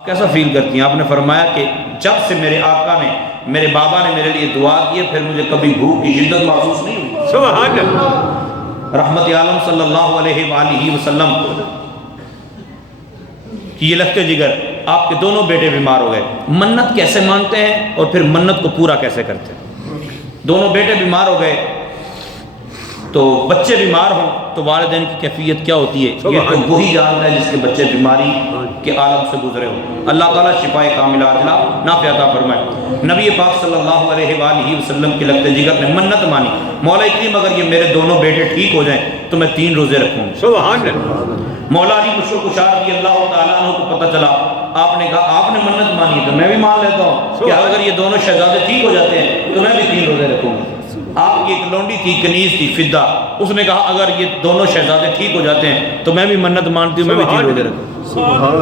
کیسا فیل کرتی ہیں؟ آپ نے فرمایا کہ جب سے میرے آقا نے، میرے بابا نے میرے لیے دعا کی ہے، پھر مجھے کبھی بھوک کی شدت محسوس نہیں ہوئی۔ سبحان اللہ۔ رحمت عالم صلی اللہ علیہ وآلہ وسلم کہ یہ لخت جگر آپ کے دونوں بیٹے بیمار ہو گئے، منت کیسے مانتے ہیں اور پھر منت کو پورا کیسے کرتے ہیں؟ دونوں بیٹے بیمار ہو گئے تو بچے بیمار ہوں تو والدین کی کیفیت کیا ہوتی ہے یہ تو وہی جانتا ہے جس کے بچے بیماری کے عالم سے گزرے ہوں۔ اللہ تعالیٰ شفائے کاملہ عاجلہ نافع عطا فرمائے۔ نبی پاک صلی اللہ علیہ وآلہ وسلم کی لخت جگر نے منت مانی، مولا کریم اگر یہ میرے دونوں بیٹے ٹھیک ہو جائیں تو میں 3 روزے رکھوں گا۔ سبحان اللہ۔ مولا علی مشکل کشار رضی اللہ تعالیٰ عنہ کو پتہ چلا، آپ نے کہا آپ نے منت مانی تو میں بھی مان لیتا ہوں کہ اگر یہ دونوں شہزادے ٹھیک ہو جاتے ہیں تو میں بھی 3 روزے رکھوں گا۔ آپ کی ایک لونڈی تھی، کنیز تھی، فدہ، اس نے کہا اگر یہ دونوں شہزادے ٹھیک ہو جاتے ہیں تو میں بھی منت مانتی ہوں، میں بھی 3 روزے رکھوں گا۔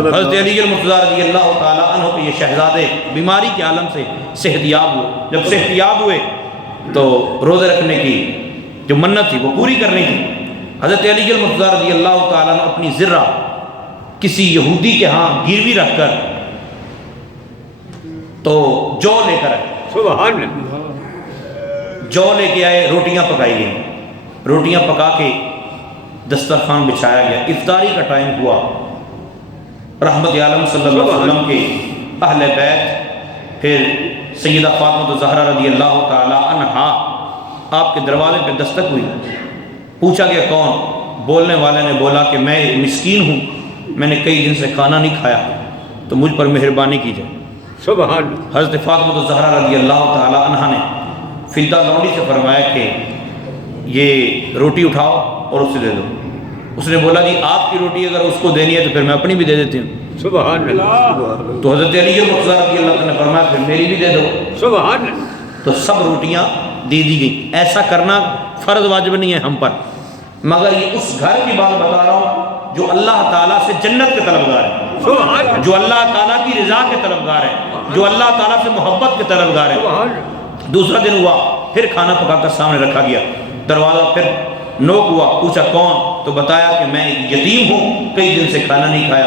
حضرت علی المرتضیٰ رضی اللہ تعالیٰ عنہ کے یہ شہزادے بیماری کے عالم سے صحت یاب ہوئے۔ جب صحت یاب ہوئے تو روزے رکھنے کی جو منت تھی وہ پوری کرنی تھی۔ حضرت علی المرتضیٰ رضی اللہ تعالیٰ عنہ اپنی زرہ کسی یہودی کے ہاں گروی رکھ کر تو جو لے کر آئے، سبحان اللہ۔ جو لے کے آئے، روٹیاں پکائی گئیں، روٹیاں پکا کے دسترخوان بچھایا گیا، افطاری کا ٹائم ہوا۔ رحمت عالم صلی اللہ علیہ وسلم کے اہل بیت، پھر سیدہ فاطمہ زہرا رضی اللہ تعالی عنہا آپ کے دروازے پہ دستک ہوئی۔ پوچھا گیا کون؟ بولنے والے نے بولا کہ میں ایک مسکین ہوں، میں نے کئی دن سے کھانا نہیں کھایا تو مجھ پر مہربانی کیجیے۔ سبحان اللہ۔ حضرت فاطمہ زہرا رضی اللہ تعالی عنہا نے فدہ لونڈی سے فرمایا کہ یہ روٹی اٹھاؤ اور اسے دے دو۔ اس نے بولا جی آپ کی روٹی اگر اس کو دینی ہے تو پھر میں اپنی بھی دے دیتی ہوں۔ سبحان اللہ۔ تو حضرت علی المرتضیٰ رضی اللہ عنہ نے فرمایا پھر میری بھی دے دو۔ سبحان اللہ۔ تو سب روٹیاں دی گئیں۔ ایسا کرنا فرض واجب نہیں ہے ہم پر، مگر یہ اس گھر کی بات بتا رہا ہوں جو اللہ تعالیٰ سے جنت کے طلبگار ہے، سبحان اللہ۔ جو اللہ تعالیٰ کی رضا کے طلبگار ہے، جو اللہ تعالیٰ سے محبت کے طلبگار ہے۔ سبحان اللہ۔ دوسرا دن ہوا، پھر کھانا پکا کر سامنے رکھا گیا، دروازہ پھر نوک ہوا، پوچھا کون؟ تو بتایا کہ میں ایک یتیم ہوں، کئی دن سے کھانا نہیں کھایا،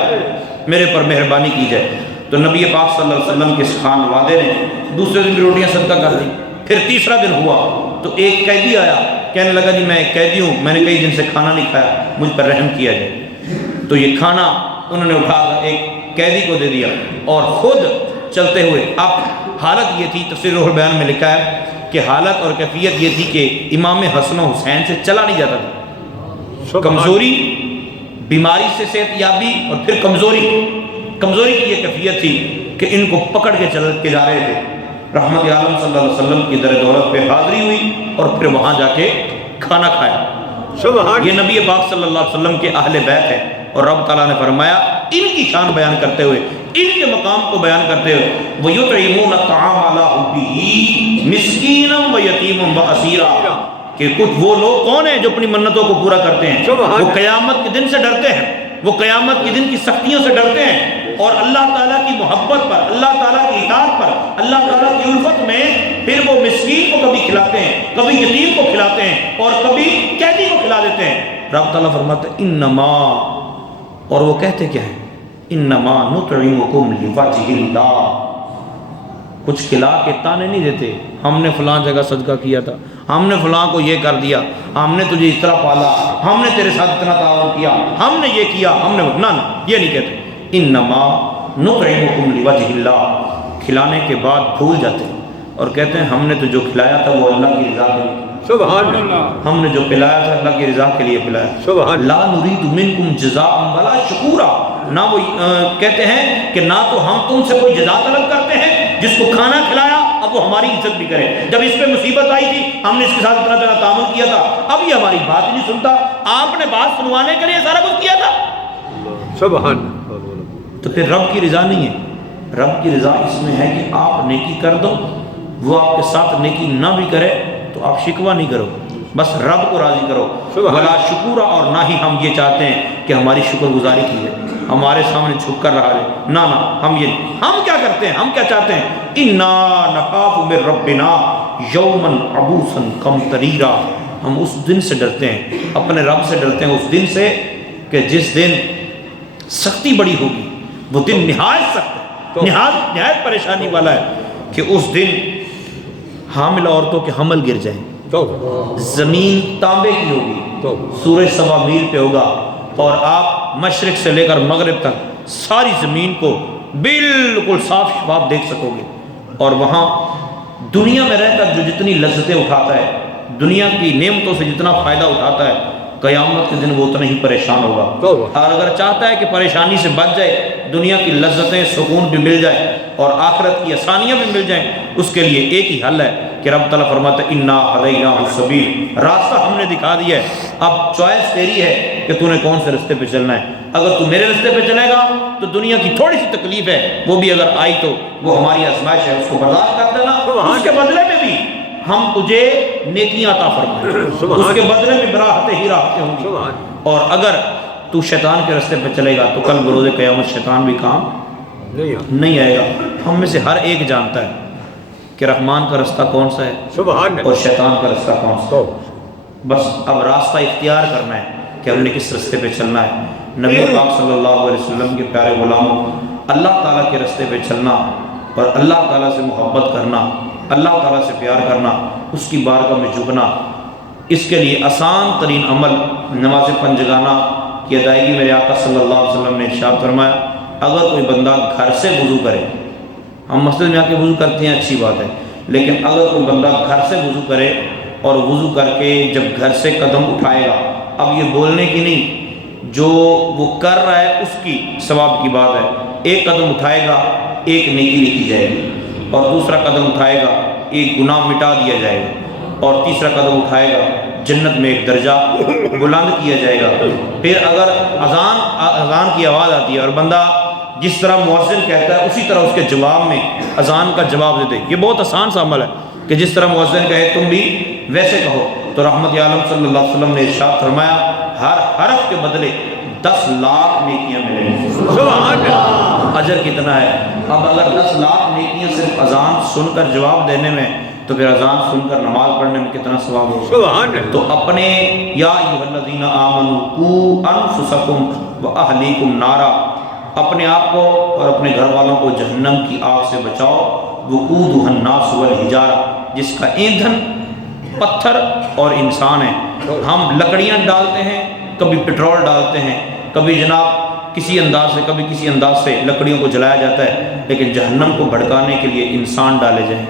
میرے پر مہربانی کی جائے۔ تو نبی پاک صلی اللہ علیہ وسلم کے خانوادے نے دوسرے دن بھی روٹیاں صدقہ کر دی۔ پھر تیسرا دن ہوا تو ایک قیدی آیا، کہنے لگا جی میں ایک قیدی ہوں، میں نے کئی دن سے کھانا نہیں کھایا، مجھ پر رحم کیا جائے۔ تو یہ کھانا انہوں نے اٹھا کر ایک قیدی کو دے دیا اور خود چلتے ہوئے، اب حالت یہ تھی، تفسیر روح البیان میں لکھا ہے کہ حالت اور کیفیت یہ تھی کہ امام حسن و حسین سے چلا نہیں جاتا تھا، کمزوری، بیماری سے صحت یابی اور پھر کمزوری کی یہ کیفیت تھی کہ ان کو پکڑ کے چل کے جا رہے تھے۔ رحمت عالم صلی اللہ علیہ وسلم کی در دولت پہ حاضری ہوئی اور پھر وہاں جا کے کھانا کھایا۔ سبحان یہ نبی پاک صلی اللہ علیہ وسلم کے اہل بیت ہے، اور رب تعالیٰ نے فرمایا ان کی شان بیان کرتے ہوئے، ان کے مقام کو بیان کرتے ہوئے، وَيُطْعِمُونَ الطَّعَامَ عَلَىٰ حُبِّهِ مِسْكِينًا وَيَتِيمًا وَأَسِيرًا، کہ کچھ وہ لوگ کون ہیں جو اپنی منتوں کو پورا کرتے ہیں، وہ قیامت کے دن سے ڈرتے ہیں، وہ قیامت کے دن کی سختیوں سے ڈرتے ہیں، اور اللہ تعالیٰ کی محبت پر، اللہ تعالیٰ کی اطاعت پر، اللہ تعالیٰ کی الفت میں پھر وہ مسکین کو کبھی کھلاتے ہیں، کبھی یتیم کو کھلاتے ہیں اور کبھی قیدی کو کھلا دیتے ہیں۔ رب تعالیٰ فرماتے ہیں انما، اور وہ کہتے کیا ہیں؟ انما نطعمکم لوجہ اللہ، کچھ کھلا کے تانے نہیں دیتے، ہم نے فلاں جگہ صدقہ کیا تھا، ہم نے فلاں کو یہ کر دیا، ہم نے تجھے اس طرح پالا، ہم نے تیرے ساتھ اتنا تعاون کیا، ہم نے یہ کیا، ہم نے نہ، یہ نہیں کہتے۔ انما نطعمکم لوجہ اللہ، کھلانے کے بعد بھول جاتے ہیں اور کہتے ہیں ہم نے تو جو کھلایا تھا وہ اللہ کی رضا کے لیے، سبحان اللہ۔ ہم نے جو پلایا تھا اللہ کی رضا کے لیے پلایا۔ سبحان لا نرید منکم جزاء ولا شکورا، نہ وہ کہتے ہیں کہ نہ تو ہم تم سے کوئی جزا طلب کرتے ہیں، جس کو کھانا کھلایا اب وہ ہماری عزت بھی کرے، جب اس پہ مصیبت آئی تھی ہم نے اس کے ساتھ اتنا زیادہ تعاون کیا تھا، اب یہ ہماری بات ہی نہیں سنتا، آپ نے بات سنوانے کے لیے سارا کچھ کیا تھا۔ سبحان۔ تو پھر رب کی رضا نہیں ہے، رب کی رضا اس میں ہے کہ آپ نیکی کر دو، وہ آپ کے ساتھ نیکی نہ بھی کرے تو آپ شکوہ نہیں کرو، بس رب کو راضی کرو۔ ولا شکورا، اور نہ ہی ہم یہ چاہتے ہیں کہ ہماری شکر گزاری کی جائے، ہمارے سامنے جھک کر رہا ہے، نہ ہم یہ، ہم کیا کرتے ہیں، ہم کیا چاہتے ہیں؟ انا نخاف من ربنا یوما عبوسا قمطریرا، ہم اس دن سے ڈرتے ہیں، اپنے رب سے ڈرتے ہیں اس دن سے کہ جس دن سختی بڑی ہوگی، وہ دن نہایت سخت ہے، نہایت پریشانی والا ہے کہ اس دن حامل عورتوں کے حمل گر جائیں، زمین تانبے کی ہوگی، سورج 1.25 میل پہ ہوگا، اور آپ مشرق سے لے کر مغرب تک ساری زمین کو بالکل صاف شفاف دیکھ سکو گے، اور وہاں دنیا میں رہ کر جو جتنی لذتیں اٹھاتا ہے، دنیا کی نعمتوں سے جتنا فائدہ اٹھاتا ہے، قیامت کے دن وہ اتنا ہی پریشان ہوگا۔ اور اگر چاہتا ہے کہ پریشانی سے بچ جائے، دنیا کی لذتیں، سکون بھی مل جائے اور آخرت کی آسانیاں بھی مل جائیں، اس کے لیے ایک ہی حل ہے کہ رب تعالیٰ فرماتا ہے انا ہدیناہ السبیل، راستہ ہم نے دکھا دیا ہے، اب چوائس تیری ہے کہ تو نے کون سے راستے پہ چلنا ہے۔ اگر تو میرے راستے پہ چلے گا تو دنیا کی تھوڑی سی تکلیف ہے، وہ بھی اگر آئی تو وہ ہماری آزمائش ہے، اس کو برداشت کر دینا، اس کے بدلے میں بھی ہم تجھے نیکیاں عطا فرمائیں، اس کے بدلے میں براحتیں ہی راحتیں ہوں گی۔ اور اگر تو شیطان کے راستے پہ چلے گا تو کل بروز قیامت شیطان بھی کام نہیں آئے گا۔ ہم میں سے ہر ایک جانتا ہے کہ رحمان کا راستہ کون سا ہے اور شیطان کا راستہ کون سا ہے، بس اب راستہ اختیار کرنا ہے کہ ہم نے کس راستے پہ چلنا ہے۔ نبی پاک صلی اللہ علیہ وسلم کے پیارے غلاموں، اللہ تعالیٰ کے راستے پہ چلنا اور اللہ تعالیٰ سے محبت کرنا، اللہ تعالیٰ سے پیار کرنا، اس کی بارگاہ میں جھکنا، اس کے لیے آسان ترین عمل نماز پنجگانہ کی ادائیگی میرے آقا صلی اللہ علیہ وسلم نے ارشاد فرمایا، اگر کوئی بندہ گھر سے وضو کرے، ہم مسجد میں آ کے وضو کرتے ہیں اچھی بات ہے، لیکن اگر کوئی بندہ گھر سے وضو کرے اور وضو کر کے جب گھر سے قدم اٹھائے گا، اب یہ بولنے کی نہیں، جو وہ کر رہا ہے اس کی ثواب کی بات ہے، ایک قدم اٹھائے گا ایک نیکی لکھی جائے گی، اور دوسرا قدم اٹھائے گا ایک گناہ مٹا دیا جائے گا، اور تیسرا قدم اٹھائے گا جنت میں ایک درجہ بلند کیا جائے گا۔ پھر اگر اذان کی آواز آتی ہے اور بندہ جس طرح مؤذن کہتا ہے اسی طرح اس کے جواب میں اذان کا جواب دے دے، یہ بہت آسان سا عمل ہے کہ جس طرح مؤذن کہے تم بھی ویسے کہو، تو رحمت عالم صلی اللہ علیہ وسلم نے ارشاد فرمایا ہر حرف کے بدلے 10 لاکھ نیکیاں ملیں گی۔ سبحان اللہ، اجر کتنا ہے۔ اب اگر 10 لاکھ نیکیاں صرف اذان سن کر جواب دینے میں، تو پھر اذان سن کر نماز پڑھنے میں کتنا ثواب ہوگا۔ سبحان اللہ۔ تو اپنے یا ایھا الذین آمنوا قوا انفسکم واہلیکم نارا، اپنے آپ کو اور اپنے گھر والوں کو جہنم کی آگ سے بچاؤ، وقودھا الناس والحجارہ، جس کا ایندھن پتھر اور انسان ہے۔ ہم لکڑیاں ڈالتے ہیں، کبھی پٹرول ڈالتے ہیں، کبھی جناب کسی انداز سے لکڑیوں کو جلایا جاتا ہے، لیکن جہنم کو بھڑکانے کے لیے انسان ڈالے جائیں،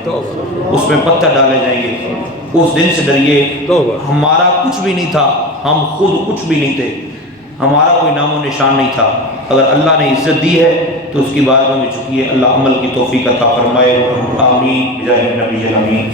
اس میں پتھر ڈالے جائیں گے۔ اس دن سے ڈریے، ہمارا کچھ بھی نہیں تھا، ہم خود کچھ بھی نہیں تھے، ہمارا کوئی نام و نشان نہیں تھا، اگر اللہ نے عزت دی ہے تو اس کی بارگاہ میں جھکیے، اللہ عمل کی توفیق عطا فرمائے، آمین بجاہ نبی الامین۔